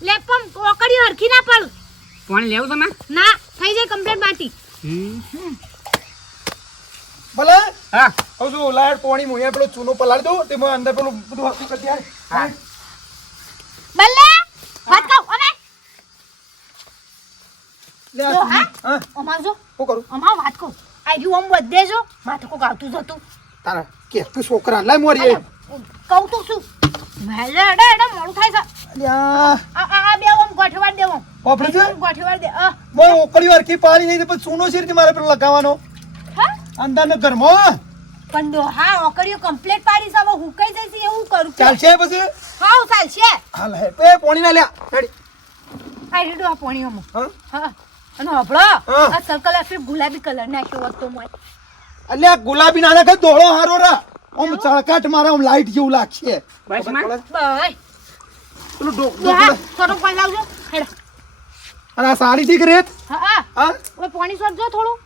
લે પણ કોકડી હરખી ના પડ. પાણી લેવું તમે? ના થઈ જાય કમ્પ્લીટ બાટી. ભલે હા હવે જો લાયર પાણી મોયા પેલો ચૂનો પલાળી દો તેમાં અંદર પેલું બધું હરખું કરી દે. હા બલ્લે વાત કહું અને લે આ જો ચૂનો. હા હા અમાર જો શું કરું અમાર વાત કહું આ જો આમ બધે જો માથે કોક આવતું જતું તારા કે તું છોકરા લાય મોરી કહું તો શું મેલે એડે એડે મોડું થાય છે. લ્યા આ બે આમ ગોઠવાડ દેવો વાપરે છે ગોઠવાડ દે બહુ ઓકળી હરખી પાણી નહીં તો પછી ચૂનો શેરથી મારે પેલો લગાવવાનો હા અંદરનો ઘરમાં પણ દો હા ઓકડીઓ કમ્પ્લીટ પાડી છે હવે હુકાઈ જશે એવું કરું ચાલશે પછી હા ચાલશે હાલ હે એ પાણી ના લ્યા રેડી આ રીડો આ પાણી અમો હા હા અને હબળો હા. આ સર્કલ આફી ગુલાબી કલર નાખ્યો હોત તો મોય અલ્યા ગુલાબી ના નાખે ધોળો હારો રા આમ ચળકાટ મારે આમ લાઈટ જેવું લાગશે બસ માં બાય પેલું હા ડોક થોડું પાણી લાવજો હેડ અને આ સાડી ઠીક રેત હા હા હા ઓય પાણી સોરજો થોડું